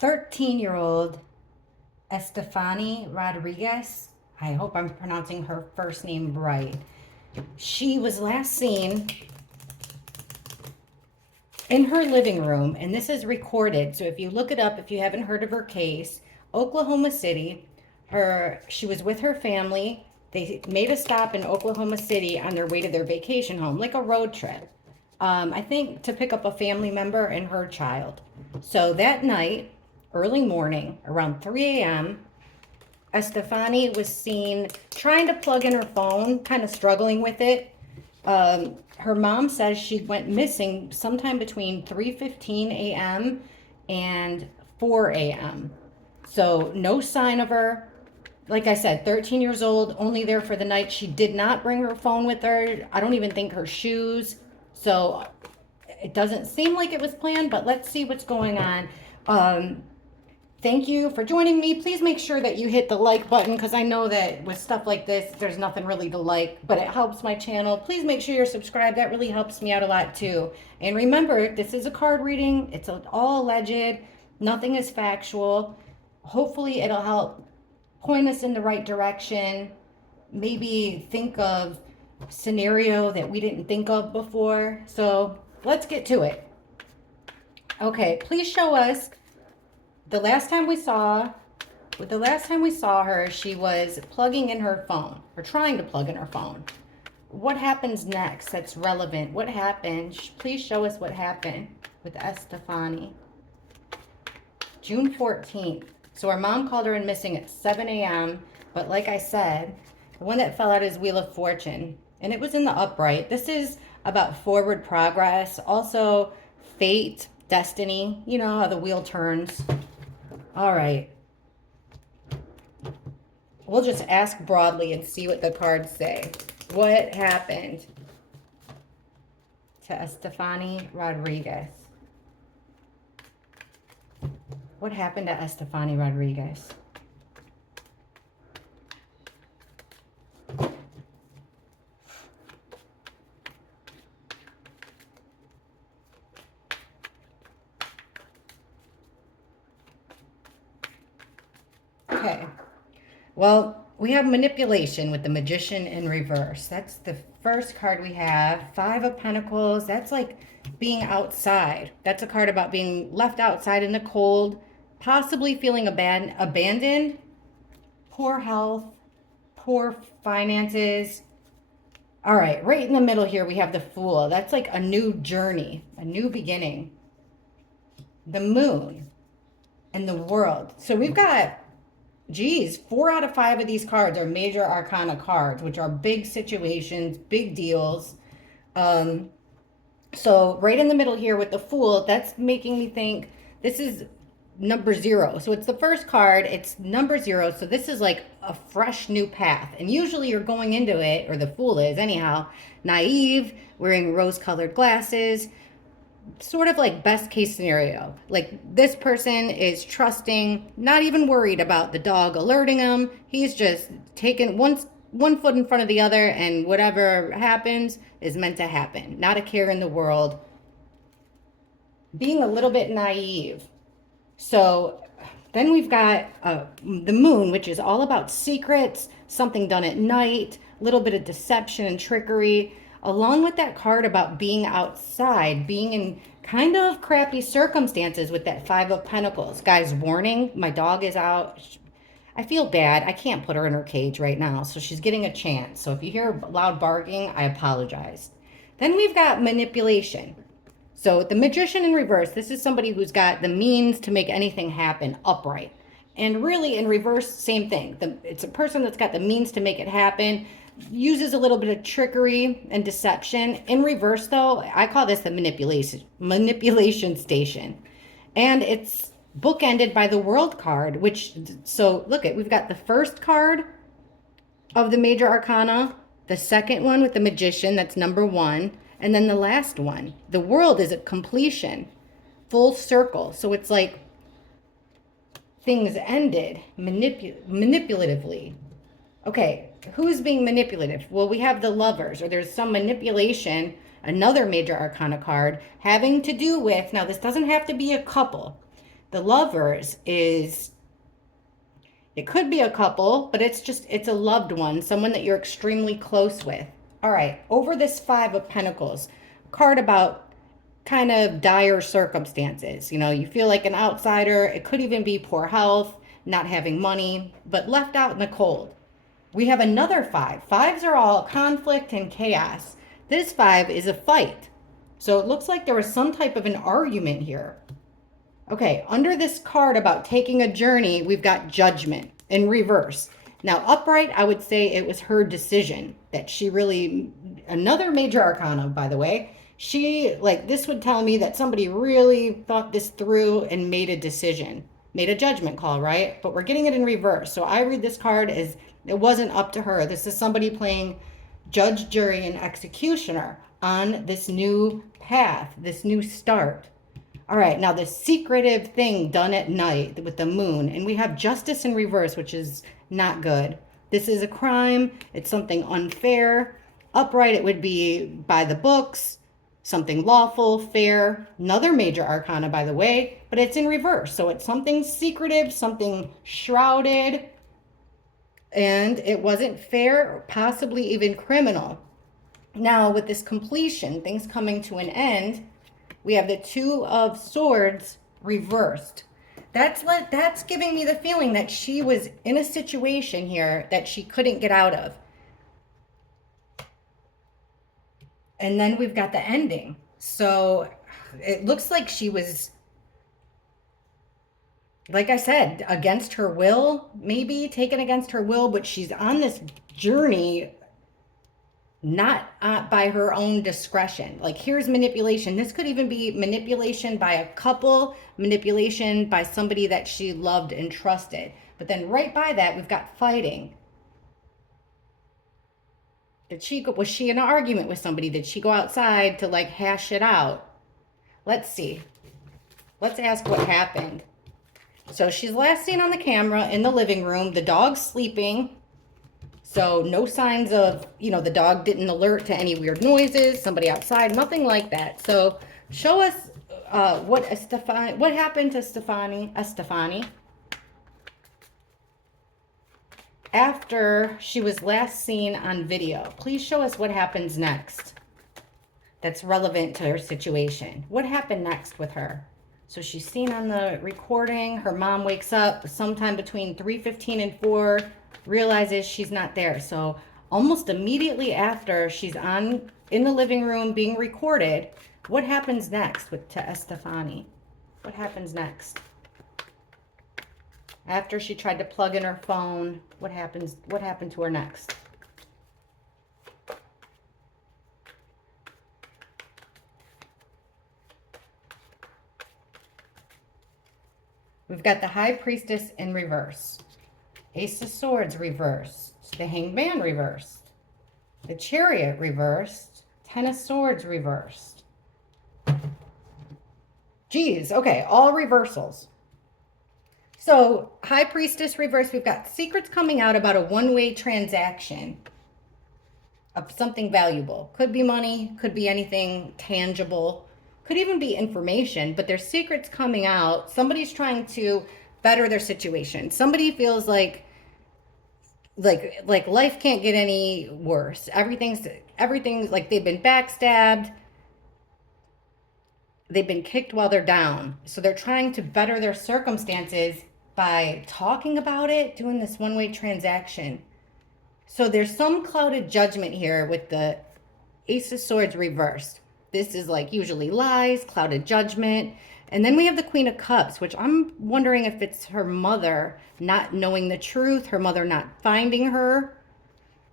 13-year-old Estefani Rodriguez. I hope I'm pronouncing her first name right. She was last seen in her living room, and this is recorded. So if you look it up, if you haven't heard of her case, Oklahoma City, she was with her family. They made a stop in Oklahoma City on their way to their vacation home, like a road trip. I think to pick up a family member and her child. So that night, early morning, around 3 a.m., Estefani was seen trying to plug in her phone, kind of struggling with it. Her mom says she went missing sometime between 3:15 a.m. and 4 a.m. So no sign of her. Like I said, 13 years old, only there for the night. She did not bring her phone with her. I don't even think her shoes. So it doesn't seem like it was planned, but let's see what's going on. Thank you for joining me. Please make sure that you hit the like button, because I know that with stuff like this, there's nothing really to like, but it helps my channel. Please make sure you're subscribed. That really helps me out a lot too. And remember, this is a card reading. It's all alleged. Nothing is factual. Hopefully it'll help point us in the right direction. Maybe think of a scenario that we didn't think of before. So let's get to it. Okay, please show us the last time we saw her, she was plugging in her phone, or trying to plug in her phone. What happens next that's relevant? What happened? Please show us what happened with Estefani. June 14th. So her mom called her in missing at 7 a.m. But like I said, the one that fell out is Wheel of Fortune. And it was in the upright. This is about forward progress. Also, fate, destiny. You know how the wheel turns. All right. We'll just ask broadly and see what the cards say. What happened to Estefani Rodriguez? What happened to Estefani Rodriguez? Okay. Well, we have manipulation with the Magician in reverse. That's the first card we have. 5 of Pentacles. That's like being outside. That's a card about being left outside in the cold, possibly feeling abandoned, poor health, poor finances. All right, right in the middle here we have the Fool. That's like a new journey, a new beginning. The Moon and the World. So we've got, geez, 4 out of 5 of these cards are major arcana cards, which are big situations, big deals. So right in the middle here with the Fool, that's making me think this is number 0. So it's the first card, it's number 0. So this is like a fresh new path. And usually you're going into it, or the Fool is anyhow, naive, wearing rose-colored glasses, sort of like best case scenario. Like this person is trusting, not even worried about the dog alerting him. He's just taking one foot in front of the other, and whatever happens is meant to happen. Not a care in the world. Being a little bit naive. So then we've got the Moon, which is all about secrets, something done at night, a little bit of deception and trickery, along with that card about being outside, being in kind of crappy circumstances with that 5 of Pentacles. Guys, warning, my dog is out. I feel bad. I can't put her in her cage right now, so she's getting a chance. So if you hear loud barking, I apologize. Then we've got manipulation. So the Magician in reverse, this is somebody who's got the means to make anything happen upright. And really in reverse, same thing. It's a person that's got the means to make it happen, uses a little bit of trickery and deception. In reverse though, I call this the manipulation station. And it's bookended by the World card, which, so look at, we've got the first card of the major arcana, the second one with the Magician, that's number 1, and then the last one. The World is a completion, full circle. So it's like things ended manipulatively. Okay, who's being manipulative? Well, we have the Lovers, or there's some manipulation, another major arcana card, having to do with, now this doesn't have to be a couple. The Lovers is, it could be a couple, but it's a loved one, someone that you're extremely close with. All right, over this Five of Pentacles, card about kind of dire circumstances. You know, you feel like an outsider. It could even be poor health, not having money, but left out in the cold. We have another five. Fives are all conflict and chaos. This five is a fight. So it looks like there was some type of an argument here. Okay, under this card about taking a journey, we've got Judgment in reverse. Now, upright, I would say it was her decision that she really, another major arcana, by the way, she, like, this would tell me that somebody really thought this through and made a decision, made a judgment call, right? But we're getting it in reverse. So I read this card as it wasn't up to her. This is somebody playing judge, jury, and executioner on this new path, this new start. All right, now the secretive thing done at night with the moon, and we have justice in reverse, which is not good. This is a crime. It's something unfair. Upright, it would be by the books, something lawful, fair. Another major arcana, by the way, but it's in reverse. So it's something secretive, something shrouded, and it wasn't fair, or possibly even criminal. Now, with this completion, things coming to an end, we have the Two of Swords reversed. That's giving me the feeling that she was in a situation here that she couldn't get out of. And then we've got the ending. So it looks like she was, like I said, against her will, maybe taken against her will, but she's on this journey not by her own discretion. Like, here's manipulation. This could even be manipulation by a couple, manipulation by somebody that she loved and trusted. But then right by that, we've got fighting. Was she in an argument with somebody? Did she go outside to, like, hash it out? Let's see. Let's ask what happened. So she's last seen on the camera in the living room. The dog's sleeping. So no signs of, you know, the dog didn't alert to any weird noises, somebody outside, nothing like that. So show us what happened to Estefani after she was last seen on video. Please show us what happens next that's relevant to her situation. What happened next with her? So she's seen on the recording. Her mom wakes up sometime between 3:15 and 4, realizes she's not there. So almost immediately after she's in the living room being recorded, what happens next to Estefani? What happens next? After she tried to plug in her phone, what happened to her next? We've got the High Priestess in reverse. Ace of Swords reversed. The Hanged Man reversed. The Chariot reversed. Ten of Swords reversed. Geez, okay, all reversals. So, High Priestess reversed. We've got secrets coming out about a one-way transaction of something valuable. Could be money, could be anything tangible, could even be information, but there's secrets coming out. Somebody's trying to better their situation. Somebody feels like life can't get any worse. Everything's like they've been backstabbed. They've been kicked while they're down. So they're trying to better their circumstances by talking about it, doing this one-way transaction. So there's some clouded judgment here with the Ace of Swords reversed. This is like usually lies, clouded judgment. And then we have the Queen of Cups, which I'm wondering if it's her mother not knowing the truth, her mother not finding her.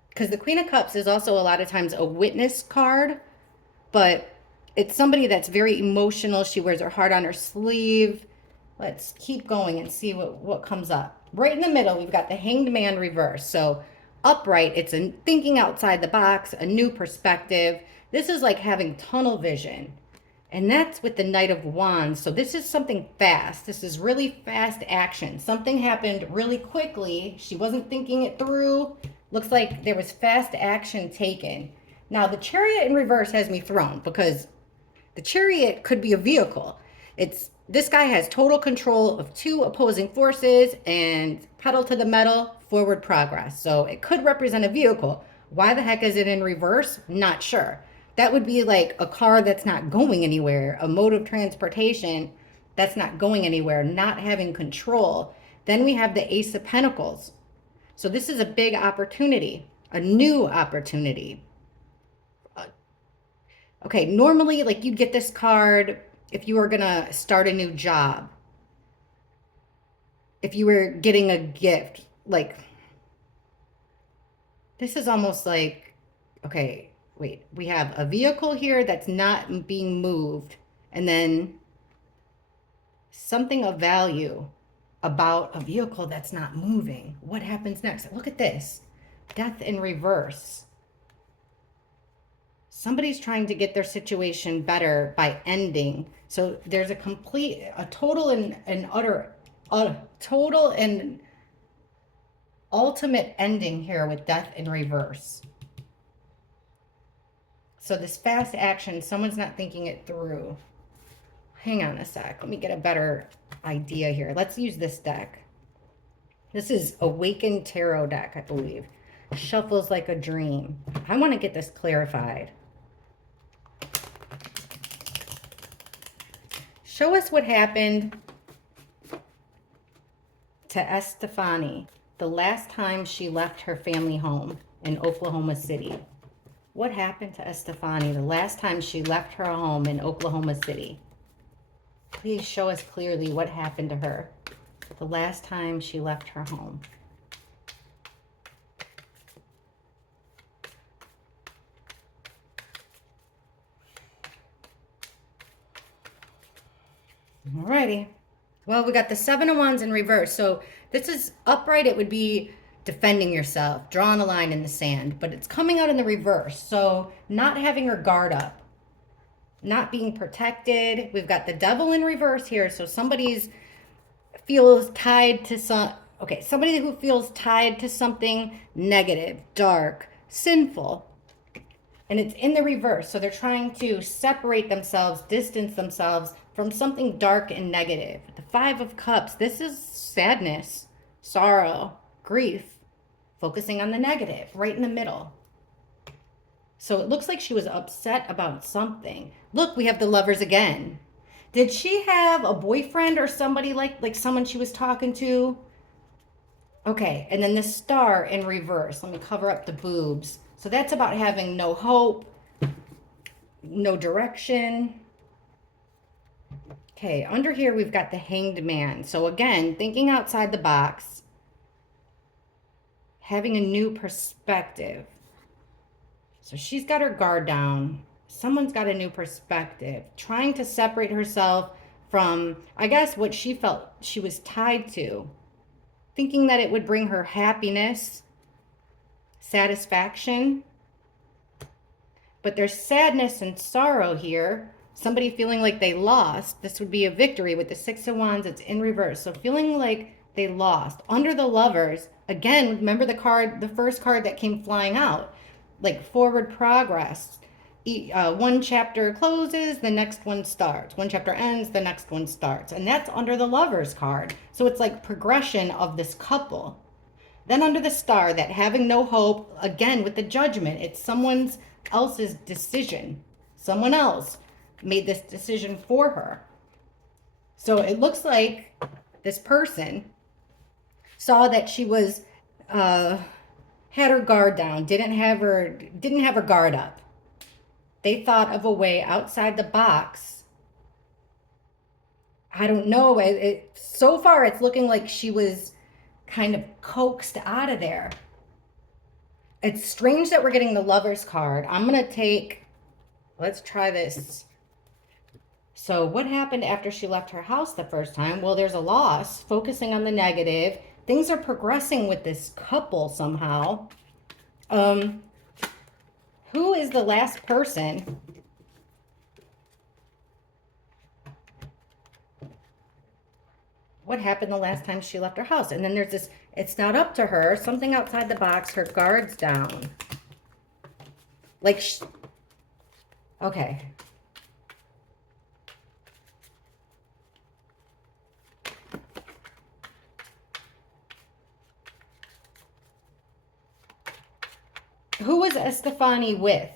Because the Queen of Cups is also a lot of times a witness card, but it's somebody that's very emotional. She wears her heart on her sleeve. Let's keep going and see what comes up. Right in the middle, we've got the Hanged Man reverse. So upright, it's a thinking outside the box, a new perspective. This is like having tunnel vision. And that's with the Knight of Wands. So this is something fast. This is really fast action. Something happened really quickly. She wasn't thinking it through. Looks like there was fast action taken. Now, the Chariot in reverse has me thrown because the Chariot could be a vehicle. It's this guy has total control of two opposing forces and pedal to the metal, forward progress. So it could represent a vehicle. Why the heck is it in reverse? Not sure. That would be like a car that's not going anywhere, a mode of transportation that's not going anywhere, not having control. Then we have the Ace of Pentacles. So this is a big opportunity, a new opportunity. Okay, normally, like, you'd get this card if you were gonna start a new job, if you were getting a gift. Like, this is almost like, okay, wait, we have a vehicle here that's not being moved, and then something of value about a vehicle that's not moving. What happens next? Look at this. Death in reverse. Somebody's trying to get their situation better by ending. So there's a total and utter, a total and ultimate ending here with death in reverse. So this fast action, someone's not thinking it through. Hang on a sec. Let me get a better idea here. Let's use this deck. This is Awakened Tarot deck, I believe. Shuffles like a dream. I want to get this clarified. Show us what happened to Estefani the last time she left her family home in Oklahoma City. What happened to Estefani the last time she left her home in Oklahoma City? Please show us clearly what happened to her the last time she left her home. Alrighty. Well, we got the Seven of Wands in reverse. So this is upright. It would be defending yourself, drawing a line in the sand. But it's coming out in the reverse. So not having her guard up. Not being protected. We've got the Devil in reverse here. So somebody feels tied to somebody who feels tied to something negative, dark, sinful. And it's in the reverse. So they're trying to separate themselves, distance themselves from something dark and negative. The Five of Cups, this is sadness, sorrow, grief, focusing on the negative, right in the middle. So it looks like she was upset about something. Look, we have the Lovers again. Did she have a boyfriend or somebody like someone she was talking to? Okay, and then the Star in reverse. Let me cover up the boobs. So that's about having no hope, no direction. Okay, under here we've got the Hanged Man. So again, thinking outside the box, having a new perspective. So she's got her guard down. Someone's got a new perspective, trying to separate herself from, I guess, what she felt she was tied to, thinking that it would bring her happiness, satisfaction. But there's sadness and sorrow here. Somebody feeling like they lost. This would be a victory with the Six of Wands. It's in reverse. So feeling like they lost. Under the Lovers, again, remember the first card that came flying out. Like forward progress. One chapter closes, the next one starts. One chapter ends, the next one starts. And that's under the Lovers card. So it's like progression of this couple. Then under the Star, that having no hope, again with the Judgment, it's someone else's decision. Someone else made this decision for her. So it looks like this person saw that she was had her guard down, didn't have her guard up. They thought of a way outside the box. I don't know. So far, it's looking like she was kind of coaxed out of there. It's strange that we're getting the Lovers card. Let's try this. So what happened after she left her house the first time? Well, there's a loss, focusing on the negative. Things are progressing with this couple somehow. Who is the last person? What happened the last time she left her house? And then there's this, it's not up to her. Something outside the box, her guard's down. Like, okay. Who was Estefani with?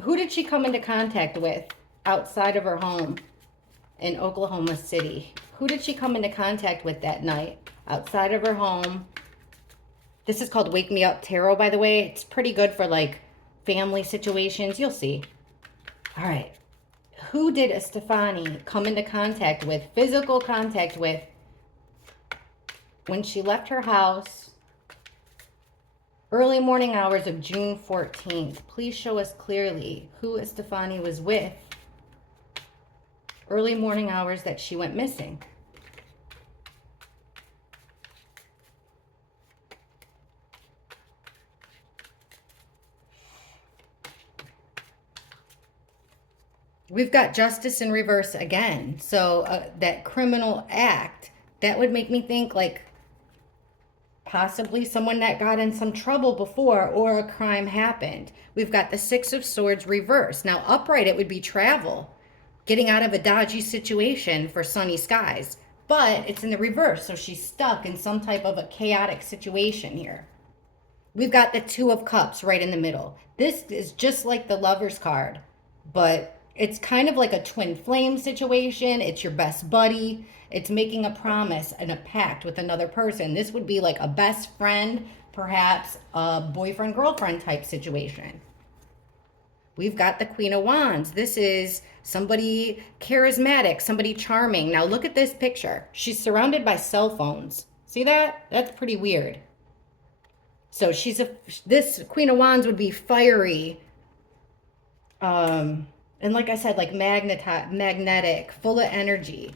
Who did she come into contact with outside of her home in Oklahoma City? Who did she come into contact with that night outside of her home? This is called Wake Me Up Tarot, by the way. It's pretty good for like family situations. You'll see. All right. Who did Estefani come into contact with, physical contact with, when she left her house early morning hours of June 14th? Please show us clearly who Estefani was with early morning hours that she went missing. We've got justice in reverse again. So that criminal act, that would make me think like possibly someone that got in some trouble before or a crime happened. We've got the Six of Swords reversed. Now upright, it would be travel, getting out of a dodgy situation for sunny skies. But it's in the reverse, so she's stuck in some type of a chaotic situation here. We've got the Two of Cups right in the middle. This is just like the Lover's card, but it's kind of like a twin flame situation. It's your best buddy. It's making a promise and a pact with another person. This would be like a best friend, perhaps a boyfriend-girlfriend type situation. We've got the Queen of Wands. This is somebody charismatic, somebody charming. Now look at this picture. She's surrounded by cell phones. See that? That's pretty weird. So this Queen of Wands would be fiery, and like I said, like magnetic, full of energy.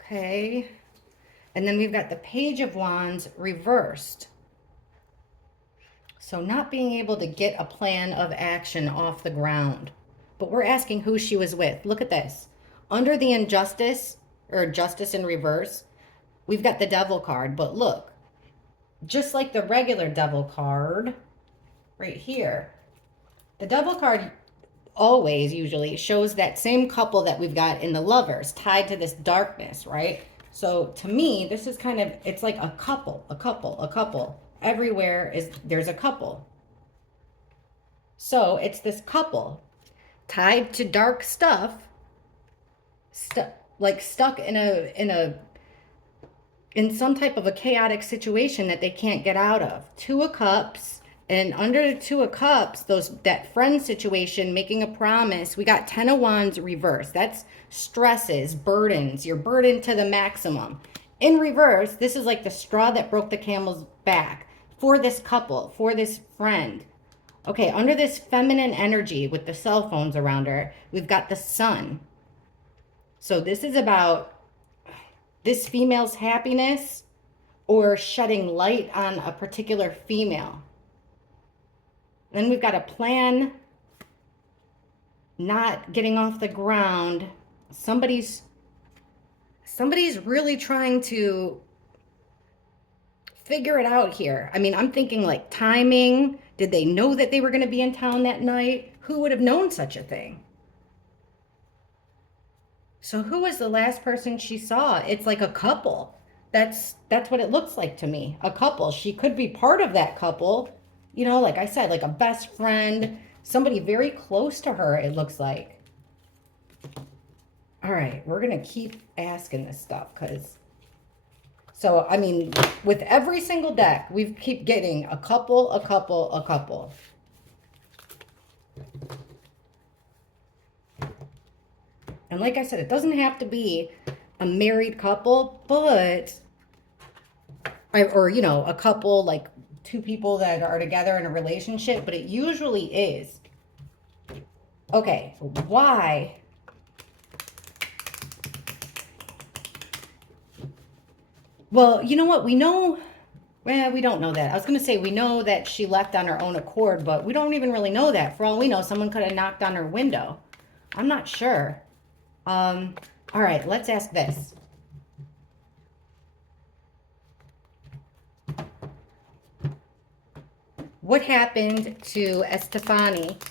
Okay. And then we've got the Page of Wands reversed. So not being able to get a plan of action off the ground. But we're asking who she was with. Look at this. Under the injustice, or justice in reverse, we've got the Devil card. But look, just like the regular Devil card right here, the Devil card always usually shows that same couple that we've got in the Lovers, tied to this darkness, right? So to me, this is kind of, it's like a couple, a couple, a couple. Everywhere there's a couple. So it's this couple tied to dark stuff, stuck in some type of a chaotic situation that they can't get out of. Two of Cups. And under the Two of Cups, that friend situation, making a promise, we got Ten of Wands reversed. That's stresses, burdens. You're burdened to the maximum. In reverse, this is like the straw that broke the camel's back for this couple, for this friend. Okay, under this feminine energy with the cell phones around her, we've got the Sun. So this is about this female's happiness or shedding light on a particular female. Then we've got a plan not getting off the ground. Somebody's really trying to figure it out here. I mean, I'm thinking like timing. Did they know that they were going to be in town that night? Who would have known such a thing? So who was the last person she saw? It's like a couple. That's what it looks like to me. A couple. She could be part of that couple. You know, like I said, like a best friend, somebody very close to her, it looks like. All right, we're going to keep asking this stuff because, so, I mean, with every single deck, we keep getting a couple, a couple, a couple. And like I said, it doesn't have to be a married couple, but, or, you know, a couple like two people that are together in a relationship, but it usually is. Okay, why? Well, you know what? We know, well, we don't know that. I was going to say we know that she left on her own accord, but we don't even really know that. For all we know, someone could have knocked on her window. I'm not sure. All right, let's ask this. What happened to Estefani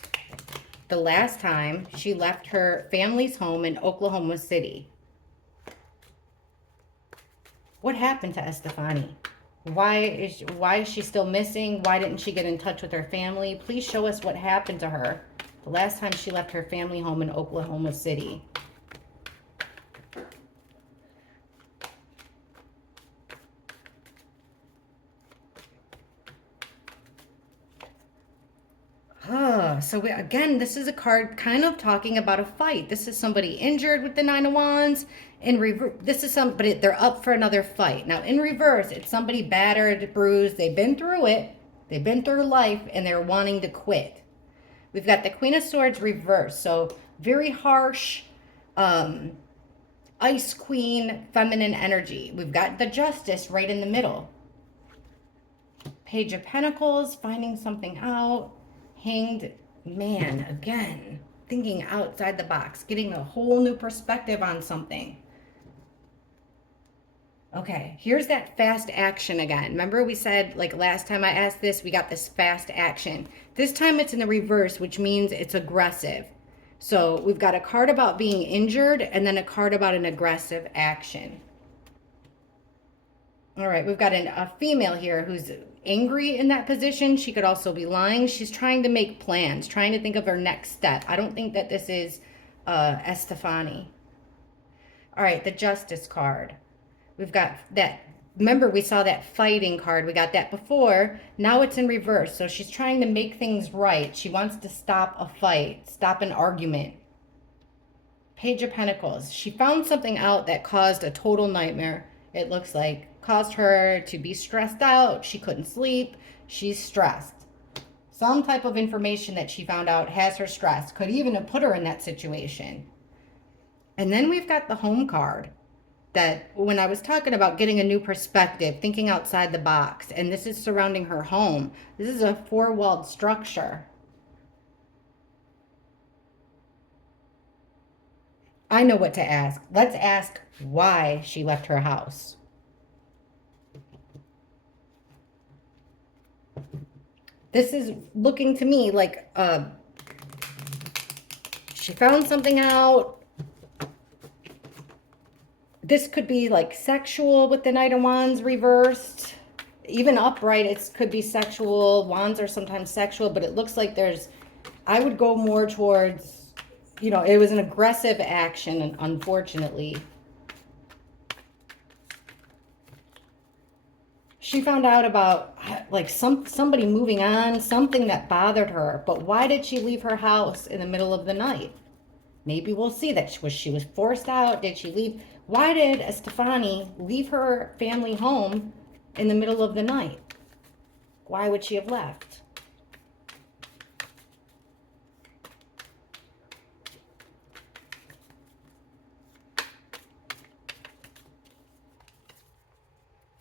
the last time she left her family's home in Oklahoma City? What happened to Estefani? Why is she still missing? Why didn't she get in touch with her family? Please show us what happened to her the last time she left her family home in Oklahoma City. So again, this is a card kind of talking about a fight. This is somebody injured with the Nine of Wands. In reverse, this is somebody, they're up for another fight. Now, in reverse, it's somebody battered, bruised. They've been through it. They've been through life, and they're wanting to quit. We've got the Queen of Swords reversed. So very harsh, Ice Queen, feminine energy. We've got the Justice right in the middle. Page of Pentacles, finding something out. Hanged Man, again, thinking outside the box, getting a whole new perspective on something. Okay, here's that fast action again. Remember we said, like last time I asked this, we got this fast action. This time it's in the reverse, which means it's aggressive. So we've got a card about being injured and then a card about an aggressive action. All right, we've got a female here who's angry in that position. She could also be lying. She's trying to make plans, trying to think of her next step. I don't think that this is Estefani. All right, the Justice card. We've got that. Remember, we saw that fighting card. We got that before. Now it's in reverse. So she's trying to make things right. She wants to stop a fight, stop an argument. Page of Pentacles. She found something out that caused a total nightmare, it looks like. Caused her to be stressed out. She couldn't sleep. She's stressed. Some type of information that she found out has her stressed. Could even have put her in that situation. And then we've got the Home card. That when I was talking about getting a new perspective, thinking outside the box, and this is surrounding her home. This is a four-walled structure. I know what to ask. Let's ask why she left her house. This is looking to me like she found something out. This could be like sexual with the Knight of Wands reversed. Even upright, it could be sexual. Wands are sometimes sexual, but it looks like there's, I would go more towards, you know, it was an aggressive action, unfortunately. She found out about like somebody moving on, something that bothered her. But why did she leave her house in the middle of the night? Maybe we'll see that she was forced out. Did she leave? Why did Estefani leave her family home in the middle of the night? Why would she have left?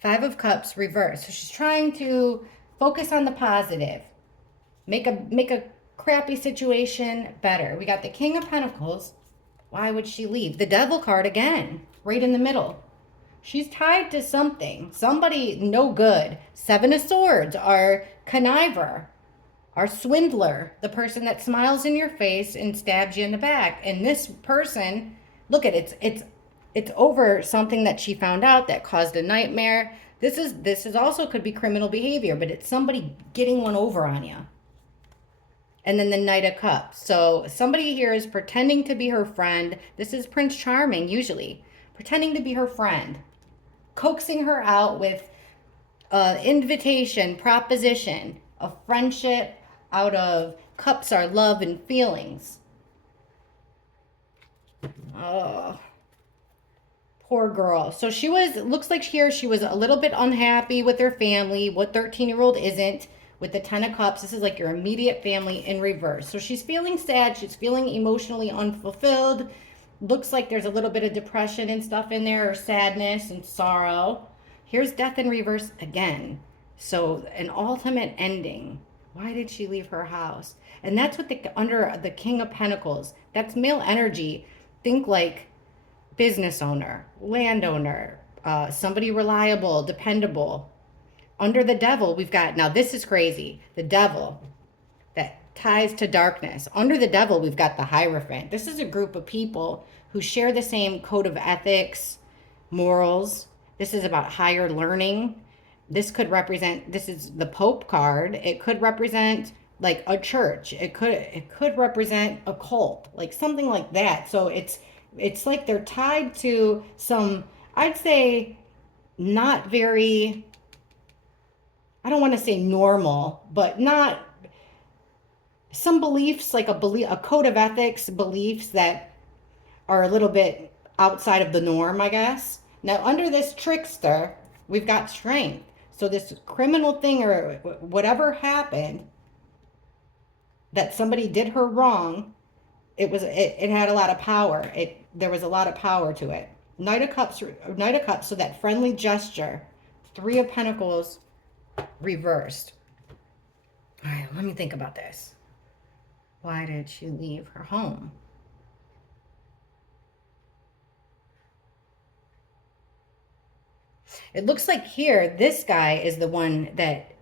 Five of Cups reversed. So she's trying to focus on the positive. Make a crappy situation better. We got the King of Pentacles. Why would she leave? The Devil card again, right in the middle. She's tied to something. Somebody no good. Seven of Swords, our conniver, our swindler, the person that smiles in your face and stabs you in the back. And this person, look at it, it's over something that she found out that caused a nightmare. This is also could be criminal behavior, but it's somebody getting one over on you. And then the Knight of Cups. So somebody here is pretending to be her friend. This is Prince Charming, usually. Pretending to be her friend. Coaxing her out with invitation, proposition, a friendship out of cups are love and feelings. Oh, poor girl. So she was, looks like here she was a little bit unhappy with her family. What 13-year-old isn't? With the Ten of Cups, this is like your immediate family in reverse. So she's feeling sad. She's feeling emotionally unfulfilled. Looks like there's a little bit of depression and stuff in there, or sadness and sorrow. Here's Death in reverse again. So an ultimate ending. Why did she leave her house? And that's what under the King of Pentacles. That's male energy. Think like business owner, landowner, somebody reliable, dependable. Under the Devil, we've got, now this is crazy, the Devil that ties to darkness. Under the Devil, we've got the Hierophant. This is a group of people who share the same code of ethics, morals. This is about higher learning. This could represent, this is the Pope card. It could represent like a church. It could represent a cult, like something like that. So it's like they're tied to some, I'd say, not very, I don't want to say normal, but not some beliefs, like a code of ethics, beliefs that are a little bit outside of the norm, I guess. Now, under this trickster, we've got strength. So this criminal thing or whatever happened, that somebody did her wrong, it had a lot of power. There was a lot of power to it. Knight of Cups, so that friendly gesture. Three of Pentacles reversed. All right, let me think about this. Why did she leave her home? It looks like here, this guy is the one that,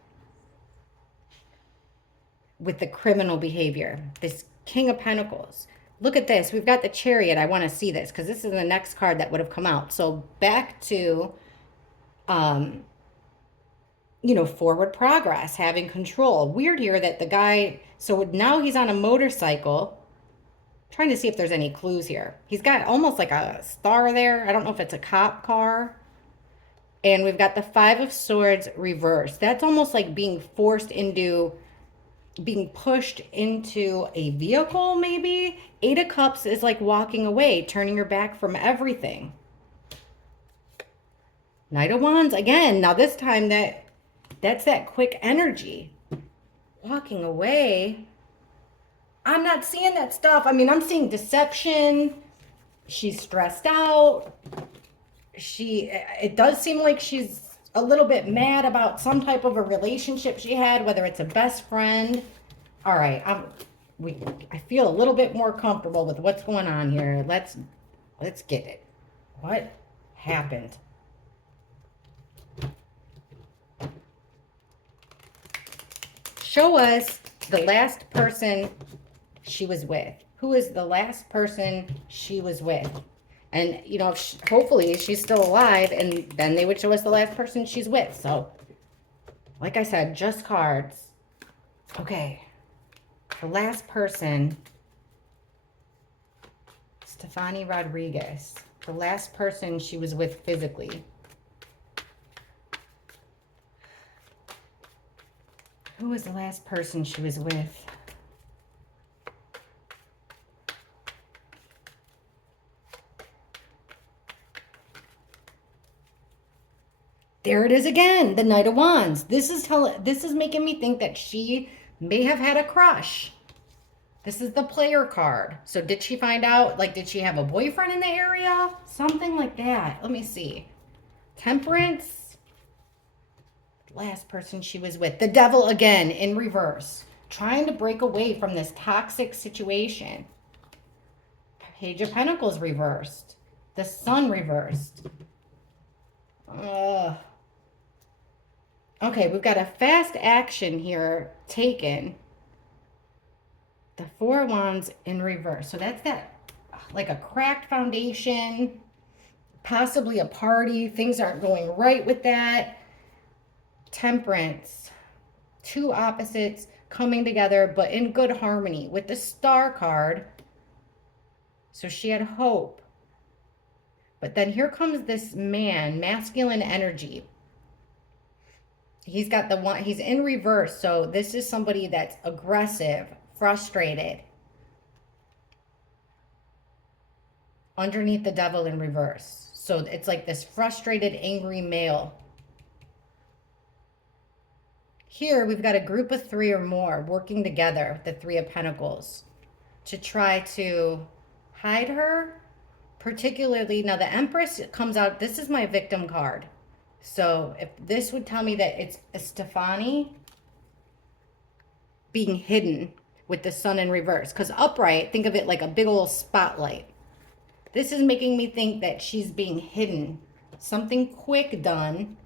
with the criminal behavior, this King of Pentacles. Look at this. We've got the Chariot. I want to see this because this is the next card that would have come out. So back to, forward progress, having control. Weird here that the guy, so now he's on a motorcycle. Trying to see if there's any clues here. He's got almost like a star there. I don't know if it's a cop car. And we've got the Five of Swords reversed. That's almost like being pushed into a vehicle, maybe. Eight of Cups is like walking away, turning your back from everything. Knight of Wands, again, now this time that's that quick energy. Walking away. I'm not seeing that stuff. I mean, I'm seeing deception. She's stressed out. It does seem like she's a little bit mad about some type of a relationship she had, whether it's a best friend. All right, I feel a little bit more comfortable with what's going on here. Let's get it. What happened? Show us the last person she was with. Who is the last person she was with? And, hopefully she's still alive, and then they would show us the last person she's with. So, like I said, just cards. Okay. The last person, Estefani Rodriguez. The last person she was with physically. Who was the last person she was with? There it is again, the Knight of Wands. This is making me think that she may have had a crush. This is the player card. So did she find out, did she have a boyfriend in the area? Something like that. Let me see. Temperance. Last person she was with. The Devil again in reverse. Trying to break away from this toxic situation. Page of Pentacles reversed. The Sun reversed. Okay, we've got a fast action here taken. The Four of Wands in reverse. So that's like a cracked foundation, possibly a party. Things aren't going right with that. Temperance. Two opposites coming together, but in good harmony with the Star card. So she had hope. But then here comes this man, masculine energy. He's got he's in reverse. So this is somebody that's aggressive, frustrated. Underneath the Devil in reverse. So it's like this frustrated, angry male. Here we've got a group of three or more working together, the Three of Pentacles, to try to hide her. Particularly, now the Empress comes out, this is my victim card. So if this would tell me that it's Estefani being hidden with the Sun in reverse. Because upright, think of it like a big old spotlight. This is making me think that she's being hidden. Something quick done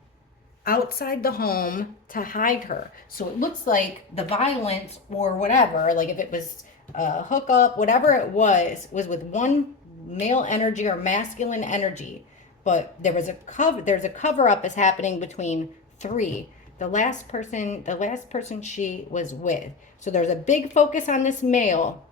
outside the home to hide her. So it looks like the violence or whatever, like if it was a hookup, whatever it was with one male energy or masculine energy. But there's a cover up is happening between 3. The last person she was with. So there's a big focus on this male.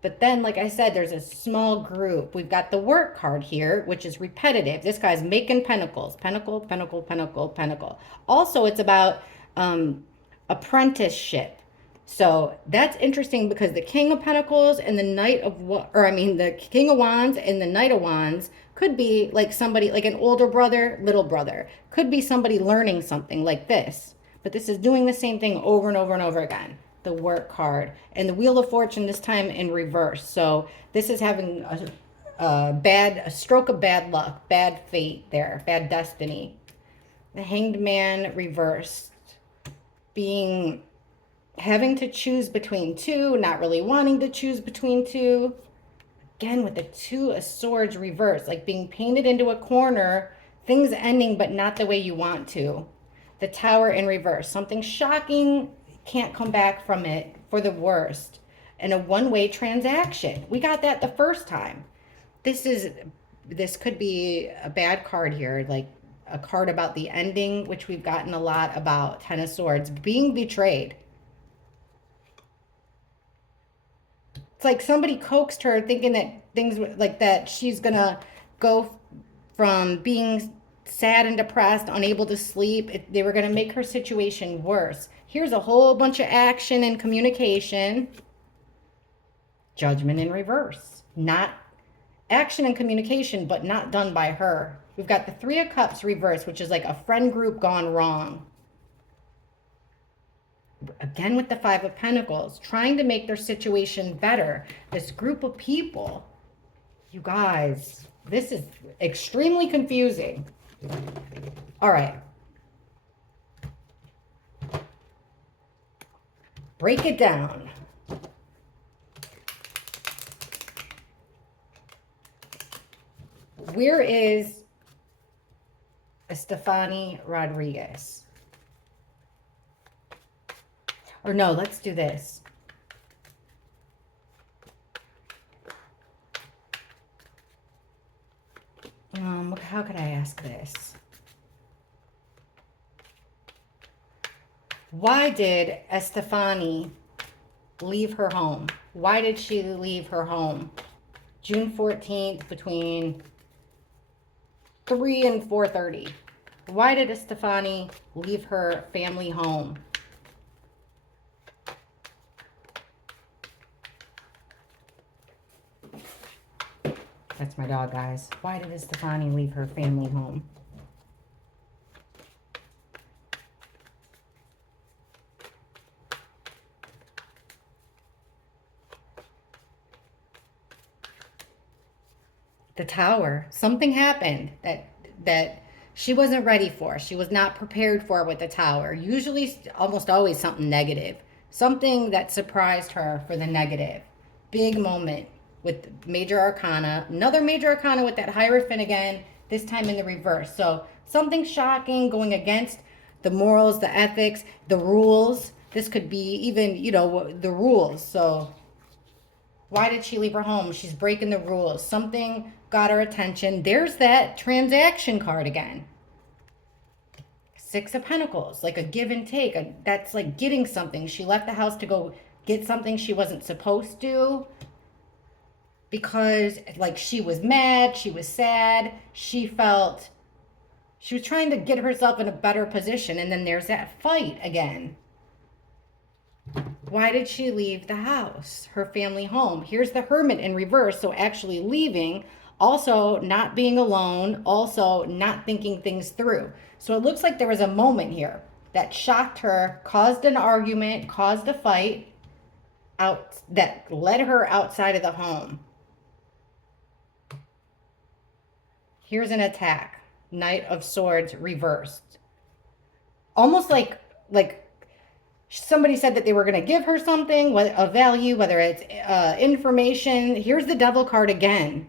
But then, like I said, there's a small group. We've got the work card here, which is repetitive. This guy's making pentacles. Pentacle, pentacle, pentacle, pentacle. Also, it's about apprenticeship. So that's interesting because the King of Pentacles and the Knight of the King of Wands and the Knight of Wands could be like somebody, like an older brother, little brother. Could be somebody learning something like this. But this is doing the same thing over and over and over again. The work card and the Wheel of Fortune, this time in reverse. So this is having a stroke of bad luck, bad fate there, bad destiny. The Hanged Man reversed, having to choose between two, not really wanting to choose between two. Again, with the Two of Swords reversed, like being painted into a corner, things ending but not the way you want to. The Tower in reverse, something shocking, can't come back from it, for the worst. And a one-way transaction. We got that the first time. This could be a bad card here, like a card about the ending, which we've gotten a lot about. Ten of Swords, being betrayed. It's like somebody coaxed her thinking that things like that, she's gonna go from being sad and depressed, unable to sleep. They were gonna make her situation worse. Here's a whole bunch of action and communication. Judgment in reverse. Not action and communication, but not done by her. We've got the Three of Cups reversed, which is like a friend group gone wrong. Again with the Five of Pentacles, trying to make their situation better. This group of people, you guys, this is extremely confusing. All right. Break it down. Where is Estefani Rodriguez? Or no, let's do this. How could I ask this? Why did Estefani leave her home? Why did she leave her home? June 14th between 3 and 4:30. Why did Estefani leave her family home? That's my dog, guys. Why did Estefani leave her family home? The Tower. Something happened that she wasn't ready for. She was not prepared for with the Tower. Usually, almost always something negative. Something that surprised her for the negative. Big moment with Major Arcana. Another Major Arcana with that Hierophant again, this time in the reverse. So something shocking going against the morals, the ethics, the rules. This could be even, the rules. So why did she leave her home? She's breaking the rules. Something got her attention. There's that transaction card again. Six of Pentacles, like a give and take. That's like getting something. She left the house to go get something she wasn't supposed to because like she was mad, she was sad, she was trying to get herself in a better position. And then there's that fight again. Why did she leave the house, her family home? Here's the Hermit in reverse. So actually leaving, also not being alone, also not thinking things through. So it looks like there was a moment here that shocked her, caused an argument, caused a fight that led her outside of the home. Here's an attack. Knight of Swords reversed. Almost like somebody said that they were going to give her something of value, whether it's information. Here's the Devil card again.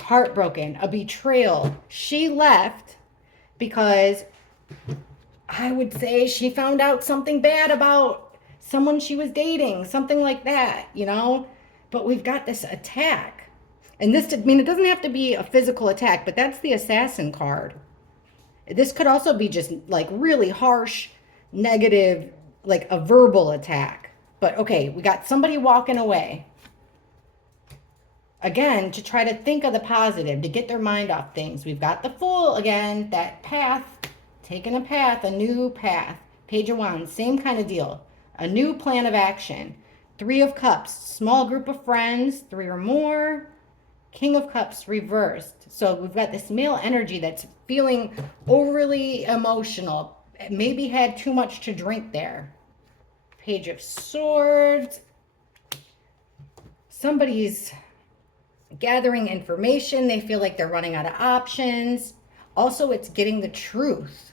Heartbroken, a betrayal. She left because I would say she found out something bad about someone she was dating, something like that, But we've got this attack. And it doesn't have to be a physical attack, but that's the Assassin card. This could also be just like really harsh, negative, like a verbal attack. But okay, we got somebody walking away. Again, to try to think of the positive, to get their mind off things. We've got the Fool again, that path, taking a path, a new path. Page of Wands, same kind of deal. A new plan of action. Three of Cups, small group of friends, three or more. King of Cups reversed. So we've got this male energy that's feeling overly emotional. Maybe had too much to drink there. Page of Swords. Somebody's gathering information. They feel like they're running out of options. Also, it's getting the truth.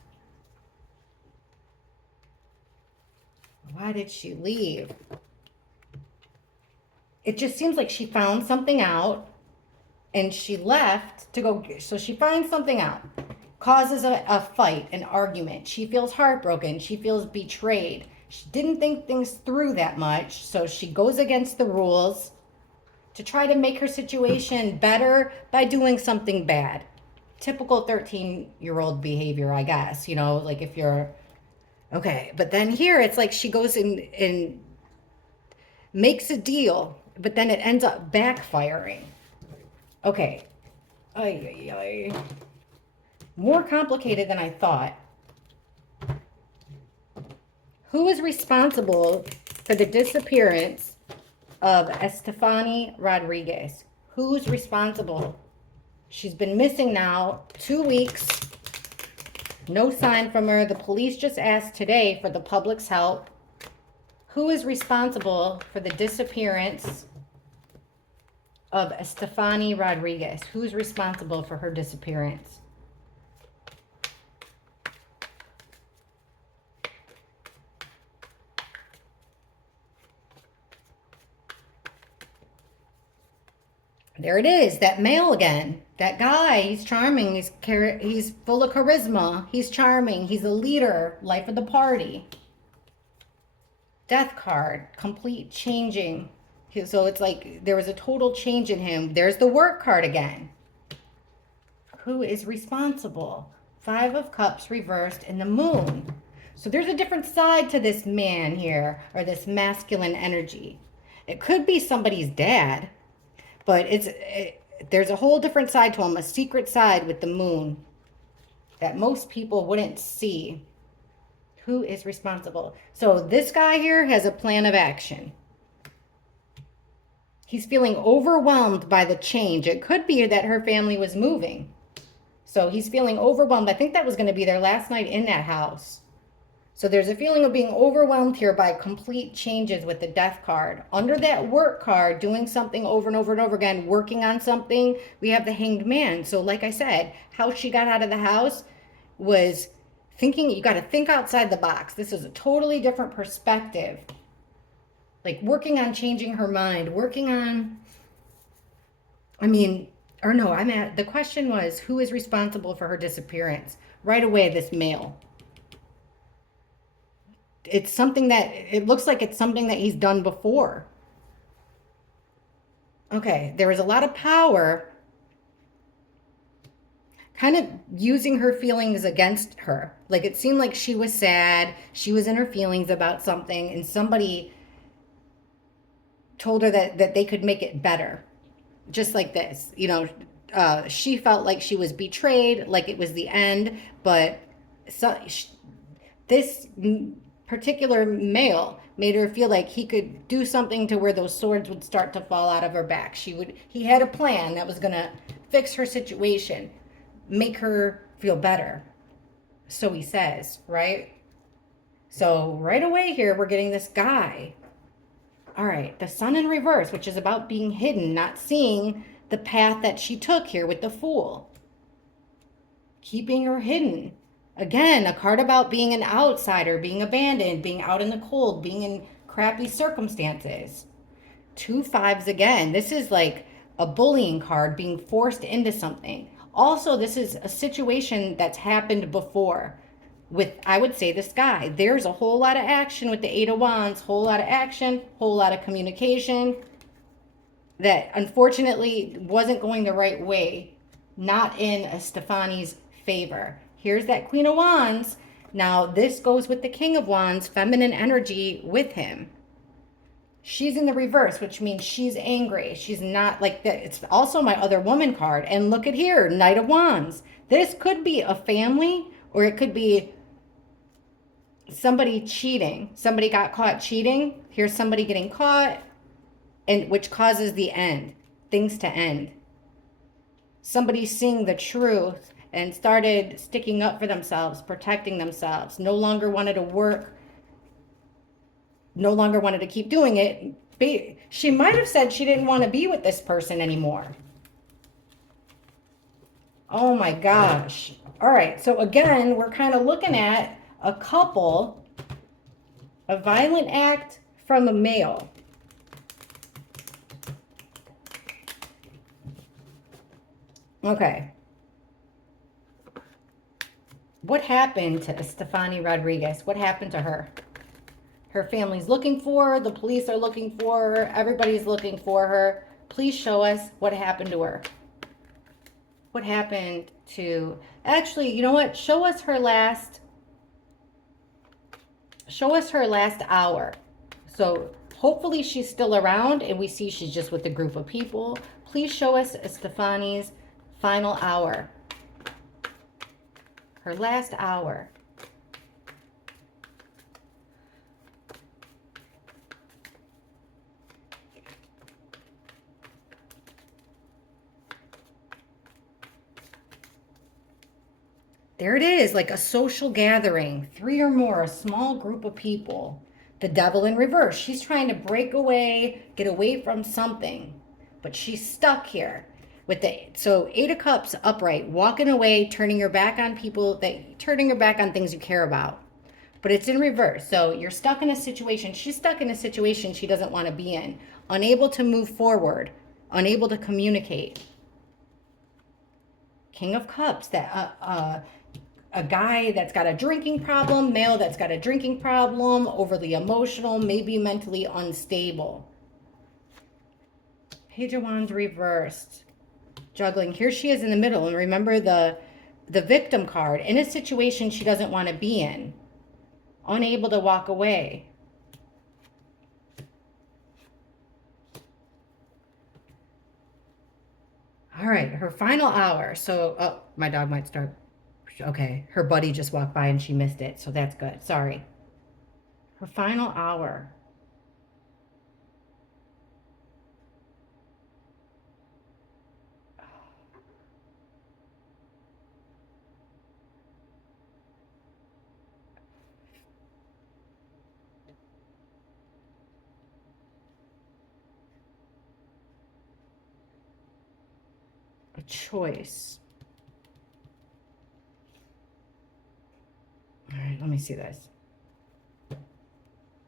Why did she leave? It just seems like she found something out and she left to go. So she finds something out, causes a fight, an argument. She feels heartbroken. She feels betrayed. She didn't think things through that much. So she goes against the rules to try to make her situation better by doing something bad. Typical 13-year-old behavior, I guess. You know, like if you're, okay. But then here it's like she goes and makes a deal, but then it ends up backfiring. Okay. Ay, ay, ay. More complicated than I thought. Who is responsible for the disappearance of Estefani Rodriguez? Who's responsible? She's been missing now 2 weeks. No sign from her. The police just asked today for the public's help. Who is responsible for the disappearance of Estefani Rodriguez? Who's responsible for her disappearance? There it is, that male again. That guy, he's charming, he's full of charisma, he's charming, he's a leader, life of the party. Death card, complete changing. So it's like there was a total change in him. There's the work card again. Who is responsible? Five of Cups reversed and the Moon. So there's a different side to this man here, or this masculine energy. It could be somebody's dad. But there's a whole different side to him, a secret side with the Moon that most people wouldn't see. Who is responsible? So this guy here has a plan of action. He's feeling overwhelmed by the change. It could be that her family was moving. So he's feeling overwhelmed. I think that was going to be their last night in that house. So there's a feeling of being overwhelmed here by complete changes with the Death card. Under that work card, doing something over and over and over again, working on something, we have the Hanged Man. So like I said, how she got out of the house was thinking, you got to think outside the box. This is a totally different perspective. Like working on changing her mind, working on, the question was, who is responsible for her disappearance? Right away, this male. It's something that, it looks like it's something that he's done before. Okay, there was a lot of power kind of using her feelings against her. Like it seemed like she was sad, she was in her feelings about something, and somebody told her that they could make it better. Just like this, she felt like she was betrayed, like it was the end, but this particular male made her feel like he could do something to where those swords would start to fall out of her back. He had a plan that was going to fix her situation, make her feel better. So he says, right? So right away here, we're getting this guy. All right, the Sun in reverse, which is about being hidden, not seeing the path that she took here with the Fool. Keeping her hidden. Again, a card about being an outsider, being abandoned, being out in the cold, being in crappy circumstances. 2 5s again. This is like a bullying card, being forced into something. Also, this is a situation that's happened before with, I would say, this guy. There's a whole lot of action with the 8 of Wands, whole lot of action, whole lot of communication that unfortunately wasn't going the right way, not in Estefani's favor. Here's that Queen of Wands. Now, this goes with the King of Wands, feminine energy with him. She's in the reverse, which means she's angry. She's not like that. It's also my other woman card. And look at here, Knight of Wands. This could be a family, or it could be somebody cheating. Somebody got caught cheating. Here's somebody getting caught, and which causes the end, things to end. Somebody seeing the truth and started sticking up for themselves, protecting themselves, no longer wanted to work, no longer wanted to keep doing it. She might have said she didn't want to be with this person anymore. Oh my gosh. All right, so again, we're kind of looking at a couple, a violent act from a male. Okay. What happened to Estefani Rodriguez? What happened to her? Her family's looking for her. The police are looking for her. Everybody's looking for her. Please show us what happened to her. What happened to... Actually, you know what? Show us her last hour. So hopefully she's still around and we see she's just with a group of people. Please show us Estefani's final hour. Her last hour. There it is, like a social gathering, 3 or more, a small group of people. The devil in reverse. She's trying to break away, get away from something, but she's stuck here. So 8 of Cups upright, walking away, turning your back on people, turning your back on things you care about. But it's in reverse. So you're stuck in a situation. She's stuck in a situation she doesn't want to be in. Unable to move forward, unable to communicate. King of Cups, a guy that's got a drinking problem, male that's got a drinking problem, overly emotional, maybe mentally unstable. Page of Wands reversed. Juggling. Here she is in the middle. And remember the victim card. In a situation she doesn't want to be in. Unable to walk away. All right, her final hour. So, oh, my dog might start. Okay, her buddy just walked by and she missed it, so that's good. Sorry. Her final hour. A choice. All right, let me see this.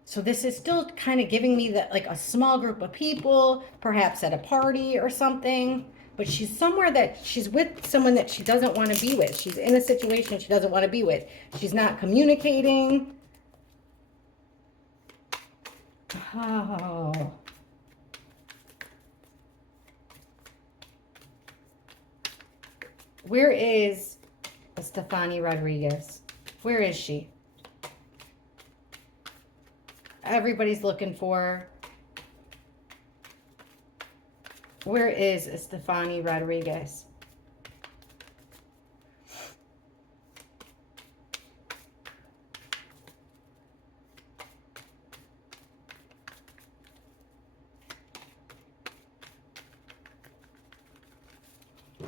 So this is still kind of giving me that, like a small group of people, perhaps at a party or something, but she's somewhere that she's with someone that she doesn't want to be with. She's in a situation she doesn't want to be with. She's not communicating. Oh. Where is Estefani Rodriguez? Where is she? Everybody's looking for her. Where is Estefani Rodriguez?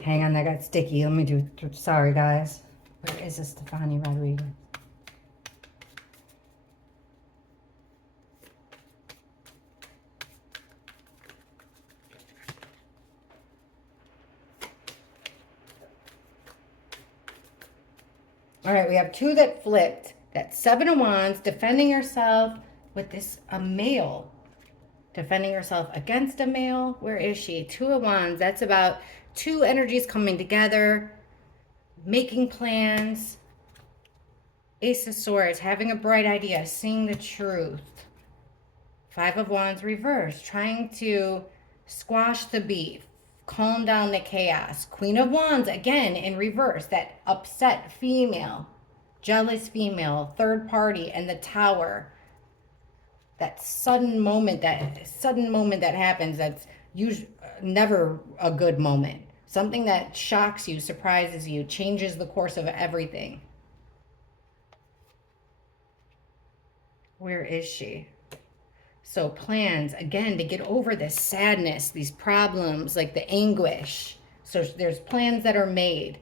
Hang on, that got sticky. Let me do, sorry guys. Where is Estefani Rodriguez? All right, we have 2 that flipped. That's 7 of Wands, defending herself with this, a male. Defending herself against a male. Where is she? 2 of Wands. That's about 2 energies coming together, making plans. Ace of Swords, having a bright idea, seeing the truth. 5 of Wands reversed, trying to squash the beef, calm down the chaos. Queen of Wands, again, in reverse, that upset female, jealous female, third party, and the Tower. That sudden moment that happens, that's usually never a good moment. Something that shocks you, surprises you, changes the course of everything. Where is she? So plans, again, to get over this sadness, these problems, like the anguish. So there's plans that are made.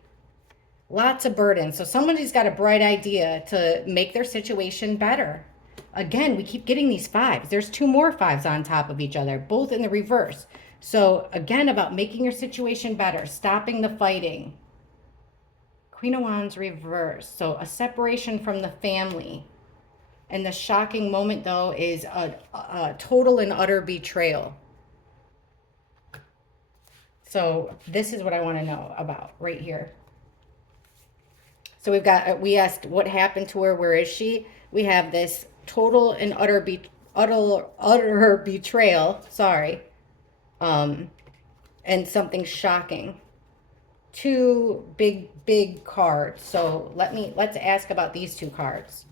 Lots of burdens. So somebody's got a bright idea to make their situation better. Again, we keep getting these fives. There's two more fives on top of each other, both in the reverse. So again, about making your situation better, stopping the fighting. Queen of Wands reverse. So a separation from the family. And the shocking moment, though, is a total and utter betrayal. So this is what I want to know about right here. So we asked what happened to her, where is she? We have this total and utter betrayal, sorry. And something shocking. Two big cards. So let's ask about these two cards.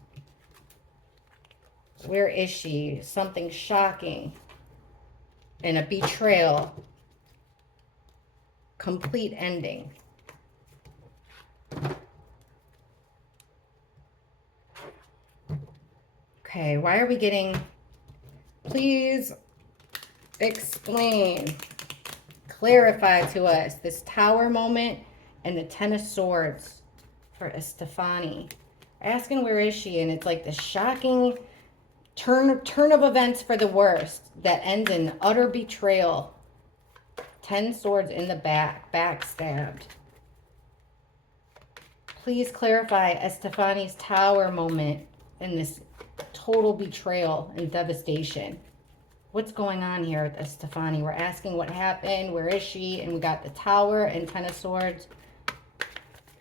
Where is she? Something shocking. And a betrayal. Complete ending. Okay, why are we getting... Please explain. Clarify to us this Tower moment and the Ten of Swords for Estefani. Asking where is she, and it's like the shocking... Turn of events for the worst that ends in utter betrayal. 10 swords in the back, backstabbed. Please clarify Estefani's Tower moment in this total betrayal and devastation. What's going on here with Estefani? We're asking what happened, where is she, and we got the Tower and 10 of Swords.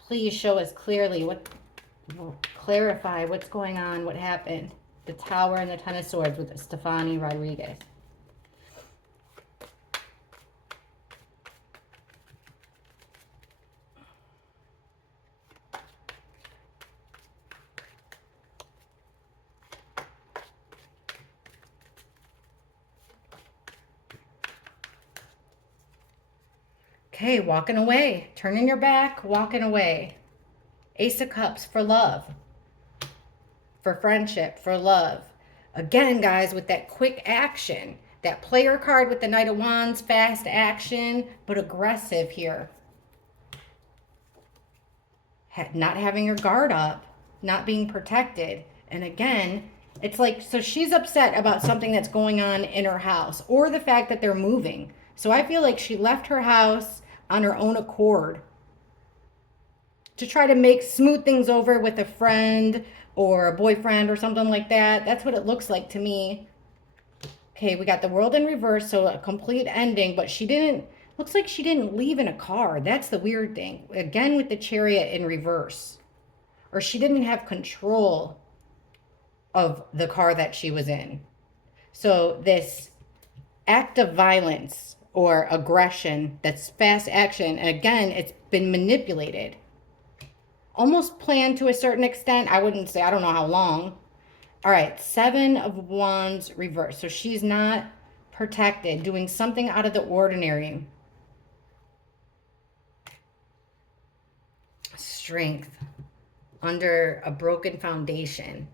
Please show us clearly clarify what's going on, what happened. The Tower and the 10 of Swords with Estefani Rodriguez. Okay, walking away. Turning your back, walking away. Ace of Cups for love. For friendship, for love. Again, guys, with that quick action. That player card with the Knight of Wands, fast action, but aggressive here. Not having your guard up, not being protected. And again, it's like, so she's upset about something that's going on in her house or the fact that they're moving. So I feel like she left her house on her own accord to try to smooth things over with a friend or a boyfriend or something like that. That's what it looks like to me. Okay, we got the World in reverse, so a complete ending, but looks like she didn't leave in a car. That's the weird thing. Again, with the Chariot in reverse. Or she didn't have control of the car that she was in. So this act of violence or aggression, that's fast action, and again, it's been manipulated. Almost planned to a certain extent. I wouldn't say, I don't know how long. All right, 7 of Wands reverse. So she's not protected, doing something out of the ordinary. Strength under a broken foundation.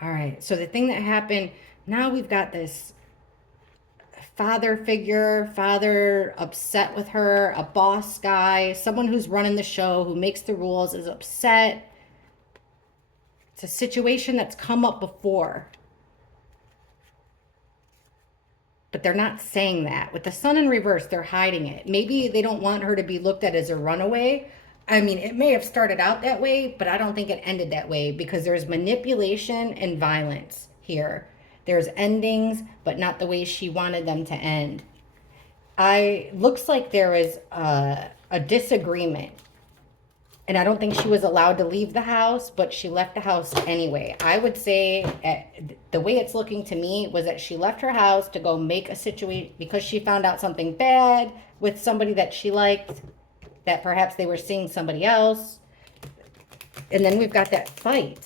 All right, so the thing that happened, now we've got this father figure, father upset with her, a boss guy, someone who's running the show, who makes the rules, is upset. It's a situation that's come up before. But they're not saying that. With the Sun in reverse, they're hiding it. Maybe they don't want her to be looked at as a runaway. I mean, it may have started out that way, but I don't think it ended that way because there's manipulation and violence here. There's endings, but not the way she wanted them to end. Looks like there is a disagreement. And I don't think she was allowed to leave the house, but she left the house anyway. I would say the way it's looking to me was that she left her house to go make a situation because she found out something bad with somebody that she liked, that perhaps they were seeing somebody else. And then we've got that fight.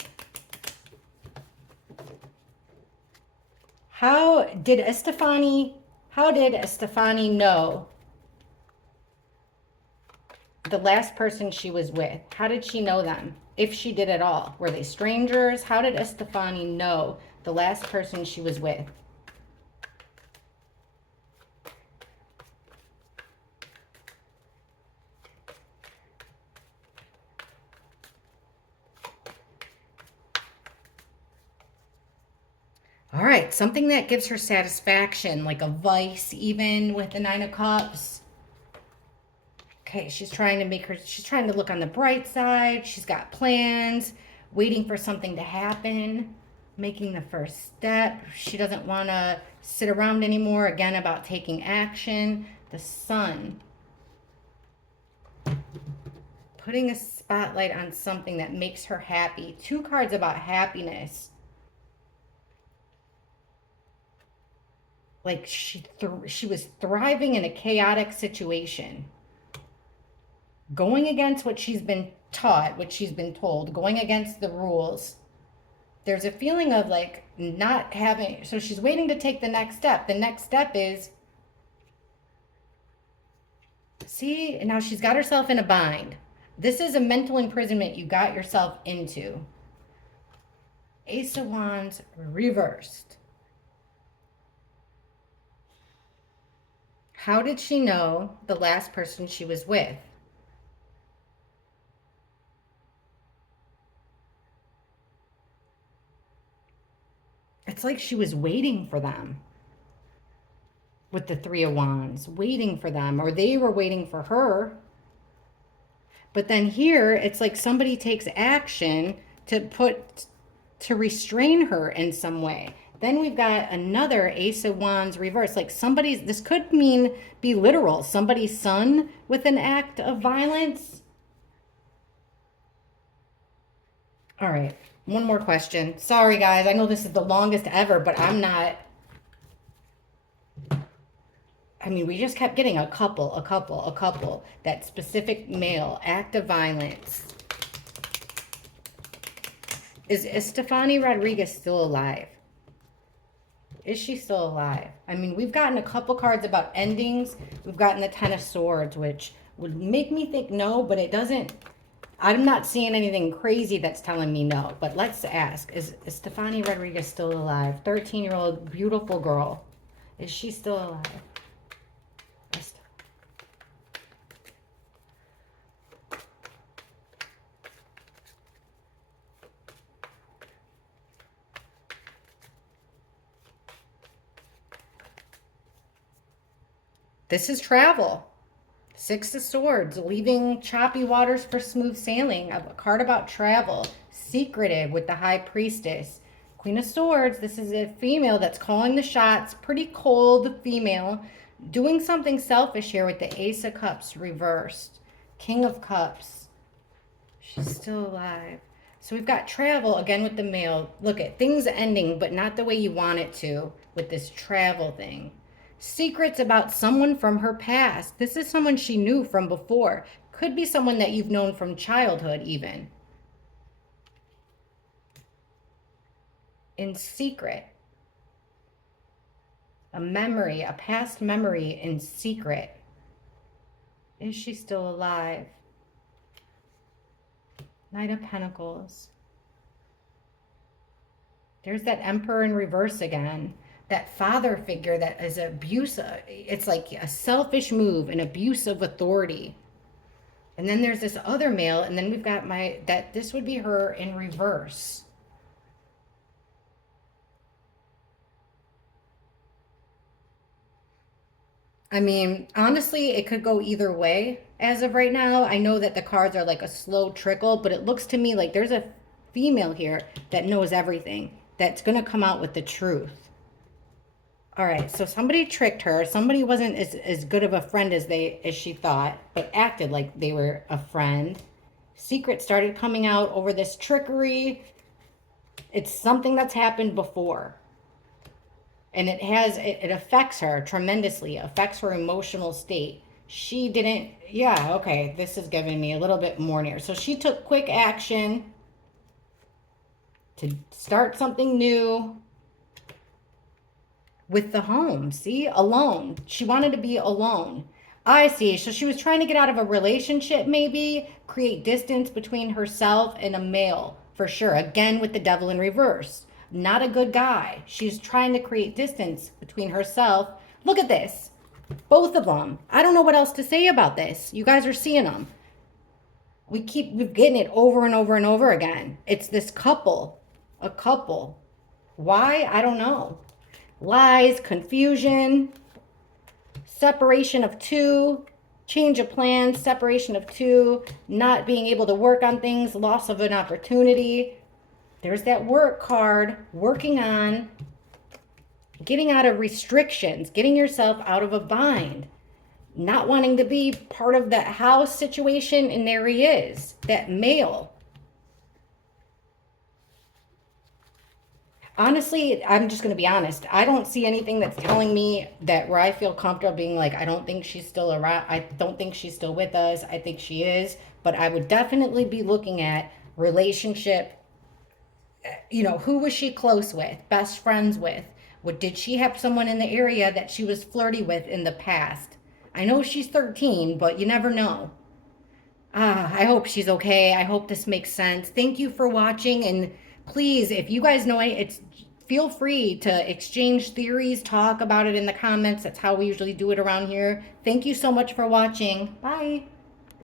How did Estefani know the last person she was with? How did she know them? If she did at all. Were they strangers? How did Estefani know the last person she was with? All right, something that gives her satisfaction, like a vice, even with the Nine of Cups. Okay, she's trying to look on the bright side. She's got plans, waiting for something to happen, making the first step. She doesn't want to sit around anymore, again, about taking action. The Sun. Putting a spotlight on something that makes her happy. Two cards about happiness. Like she was thriving in a chaotic situation. Going against what she's been taught, what she's been told, going against the rules. There's a feeling of like not having, so she's waiting to take the next step. The next step is, see, and now she's got herself in a bind. This is a mental imprisonment you got yourself into. Ace of Wands reversed. How did she know the last person she was with? It's like she was waiting for them with the Three of Wands, waiting for them, or they were waiting for her. But then here, it's like somebody takes action to restrain her in some way. Then we've got another Ace of Wands reverse. Like this could be literal. Somebody's son with an act of violence. All right, one more question. Sorry, guys. I know this is the longest ever, but I'm not. I mean, we just kept getting a couple. That specific male act of violence. Is Estefani Rodriguez still alive? Is she still alive? I mean, we've gotten a couple cards about endings. We've gotten the Ten of Swords, which would make me think no, but it doesn't. I'm not seeing anything crazy that's telling me no. But let's ask, is Estefani Rodriguez still alive? 13-year-old beautiful girl. Is she still alive? This is travel. Six of Swords, leaving choppy waters for smooth sailing. A card about travel. Secretive with the High Priestess. Queen of Swords, this is a female that's calling the shots. Pretty cold female. Doing something selfish here with the Ace of Cups reversed. King of Cups. She's still alive. So we've got travel again with the male. Look at things ending, but not the way you want it to with this travel thing. Secrets about someone from her past. This is someone she knew from before. Could be someone that you've known from childhood even. In secret. A memory, a past memory in secret. Is she still alive? Knight of Pentacles. There's that Emperor in reverse again. That father figure that is abusive. It's like a selfish move, an abuse of authority. And then there's this other male, and then we've got this would be her in reverse. I mean, honestly, it could go either way as of right now. I know that the cards are like a slow trickle, but it looks to me like there's a female here that knows everything, that's going to come out with the truth. All right, so somebody tricked her. Somebody wasn't as good of a friend as she thought, but acted like they were a friend. Secrets started coming out over this trickery. It's something that's happened before. And it affects her tremendously, affects her emotional state. She didn't, yeah, okay, this is giving me a little bit more near. So she took quick action to start something new with the home. See, alone. She wanted to be alone. I see. So she was trying to get out of a relationship, maybe create distance between herself and a male, for sure. Again, with the devil in reverse. Not a good guy. She's trying to create distance between herself. Look at this. Both of them. I don't know what else to say about this. You guys are seeing them. We're getting it over and over and over again. It's this couple. A couple. Why? I don't know. Lies, confusion, separation of two, change of plans, separation of two, not being able to work on things, loss of an opportunity. There's that work card, working on getting out of restrictions, getting yourself out of a bind, not wanting to be part of that house situation, and there he is, that male. Honestly, I'm just going to be honest. I don't see anything that's telling me that where I feel comfortable being like, I don't think she's still around. I don't think she's still with us. I think she is. But I would definitely be looking at relationship. You know, who was she close with, best friends with? What, did she have someone in the area that she was flirty with in the past? I know she's 13, but you never know. I hope she's okay. I hope this makes sense. Thank you for watching, and please, if you guys know it's feel free to exchange theories, talk about it in the comments. That's how we usually do it around here. Thank you so much for watching. Bye.